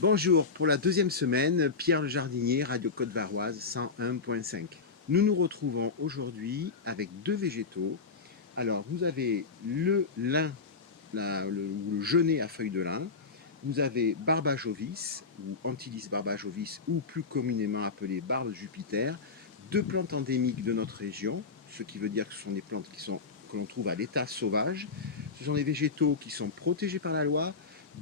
Bonjour, pour la deuxième semaine, Pierre le jardinier, Radio Côte-Varoise 101.5. Nous nous retrouvons aujourd'hui avec deux végétaux. Alors, vous avez le lin, ou le genêt à feuilles de lin. Vous avez Barbajovis, ou Antilis barbajovis, ou plus communément appelé barbe de Jupiter, deux plantes endémiques de notre région, ce qui veut dire que ce sont des plantes que l'on trouve à l'état sauvage. Ce sont des végétaux qui sont protégés par la loi,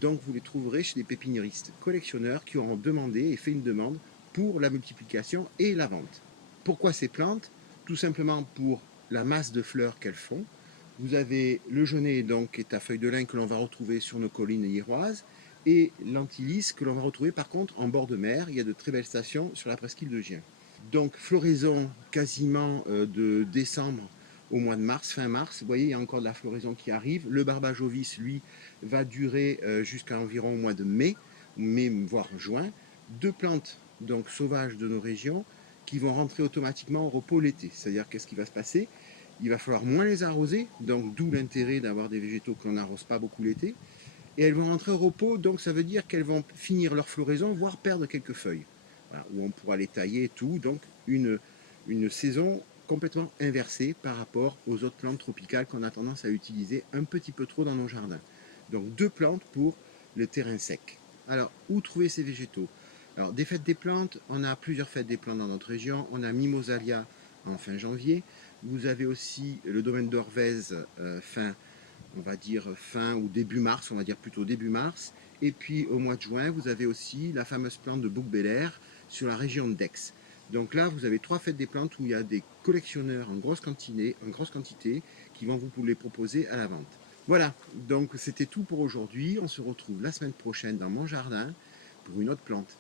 donc vous les trouverez chez des pépiniéristes collectionneurs qui auront demandé et fait une demande pour la multiplication et la vente. Pourquoi ces plantes? Tout simplement pour la masse de fleurs qu'elles font. Vous avez le genêt donc qui est à feuilles de lin que l'on va retrouver sur nos collines iroises et l'antilis que l'on va retrouver par contre en bord de mer. Il y a de très belles stations sur la presqu'île de Gien. Donc floraison quasiment de décembre au mois de mars, fin mars. Vous voyez, il y a encore de la floraison qui arrive. Le barbajovis, lui, va durer jusqu'à environ au mois de mai voire juin. Deux plantes donc sauvages de nos régions qui vont rentrer automatiquement au repos l'été. C'est-à-dire qu'est-ce qui va se passer? Il va falloir moins les arroser, donc d'où l'intérêt d'avoir des végétaux que l'on n'arrose pas beaucoup l'été. Et elles vont rentrer au repos, donc ça veut dire qu'elles vont finir leur floraison, voire perdre quelques feuilles. Voilà, où on pourra les tailler et tout. Donc une saison complètement inversée par rapport aux autres plantes tropicales qu'on a tendance à utiliser un petit peu trop dans nos jardins. Donc deux plantes pour le terrain sec. Alors, où trouver ces végétaux? Alors, des fêtes des plantes, on a plusieurs fêtes des plantes dans notre région. On a Mimosalia en fin janvier. Vous avez aussi le domaine d'Orvez on va dire fin ou début mars, on va dire plutôt début mars. Et puis au mois de juin, vous avez aussi la fameuse plante de Bouc-Bélier sur la région d'Aix. Donc là, vous avez trois fêtes des plantes où il y a des collectionneurs en grosse quantité qui vont vous les proposer à la vente. Voilà, donc c'était tout pour aujourd'hui. On se retrouve la semaine prochaine dans mon jardin pour une autre plante.